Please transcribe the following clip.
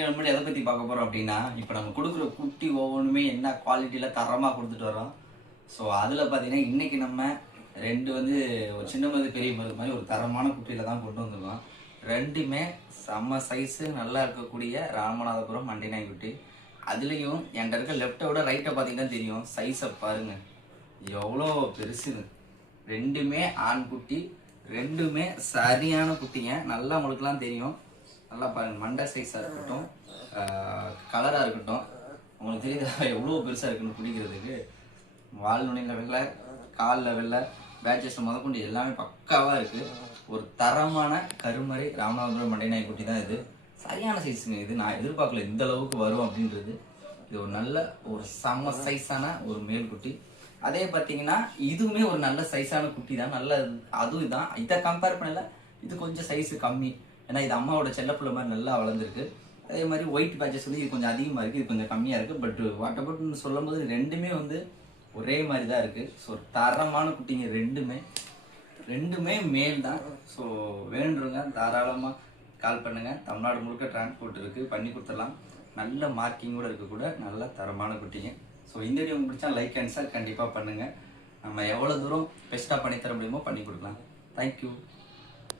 இன்னைக்கு நம்ம எதை பற்றி பார்க்க போகிறோம் அப்படின்னா, இப்போ நம்ம கொடுக்குற குட்டி ஒவ்வொன்றுமே என்ன குவாலிட்டியில் தரமாக கொடுத்துட்டு வரோம். ஸோ அதில் பார்த்தீங்கன்னா இன்றைக்கி நம்ம ரெண்டு வந்து ஒரு சின்ன மருந்து பெரிய மருந்து மாதிரி ஒரு தரமான குட்டியில் தான் கொண்டு வந்துருக்கோம். ரெண்டுமே செம்ம சைஸு நல்லா இருக்கக்கூடிய ராமநாதபுரம் மண்டை நாய் குட்டி. அதுலேயும் என்கிட்ட இருக்க லெஃப்ட்டை விட ரைட்டை பார்த்தீங்கன்னா தெரியும், சைஸை பாருங்கள் எவ்வளோ பெருசுன்னு. ரெண்டுமே ஆண் குட்டி, ரெண்டுமே சரியான குட்டிங்க. நல்லா உங்களுக்குலாம் தெரியும். நல்லா பாருங்கள், மண்டை சைஸாக இருக்கட்டும், கலராக இருக்கட்டும், உங்களுக்கு தெரியுதா எவ்வளோ பெருசாக இருக்குன்னு பிடிக்கிறதுக்கு. வால் நுனியில் வெள்ளை, காலில் வெள்ளை, பேட்சஸ் முதற்கொண்டு எல்லாமே பக்காவாக இருக்குது. ஒரு தரமான கருமறை ராமநாதபுரம் மண்டை நாய் குட்டி தான் இது. சரியான சைஸுங்க இது. நான் எதிர்பார்க்கல இந்த அளவுக்கு வரும் அப்படின்றது. இது ஒரு நல்ல ஒரு செம்ம சைஸான ஒரு மேல் குட்டி. அதே பார்த்தீங்கன்னா இதுவுமே ஒரு நல்ல சைஸான குட்டி தான். நல்ல அதுவும் தான். இதை கம்பேர் பண்ணல இது கொஞ்சம் சைஸு கம்மி. ஏன்னா இது அம்மாவோட செல்லப்புள்ள மாதிரி நல்லா வளர்ந்துருக்கு. அதே மாதிரி ஒயிட் பேட்சஸ் வந்து இது கொஞ்சம் அதிகமாக இருக்குது, இது கொஞ்சம் கம்மியாக இருக்குது. பட் வாட் அபவுட்னு சொல்லும் போது ரெண்டுமே வந்து ஒரே மாதிரி தான் இருக்குது. ஸோ தரமான குட்டிங்க ரெண்டுமே மேல் தான். ஸோ வேண்டுங்க தாராளமாக கால் பண்ணுங்கள். தமிழ்நாடு முழுக்க டிரான்ஸ்போர்ட் இருக்குது, பண்ணி கொடுத்துடலாம். நல்ல மார்க்கிங்கோடு இருக்கக்கூட நல்ல தரமான குட்டிங்க. ஸோ இந்த வீடியோ உங்களுக்கு பிடிச்சா லைக் அண்ட் ஷேர் கண்டிப்பாக பண்ணுங்கள். நம்ம எவ்வளோ தூரம் பெஸ்ட்டாக பண்ணித்தர முடியுமோ பண்ணி கொடுக்கலாம். தேங்க்யூ.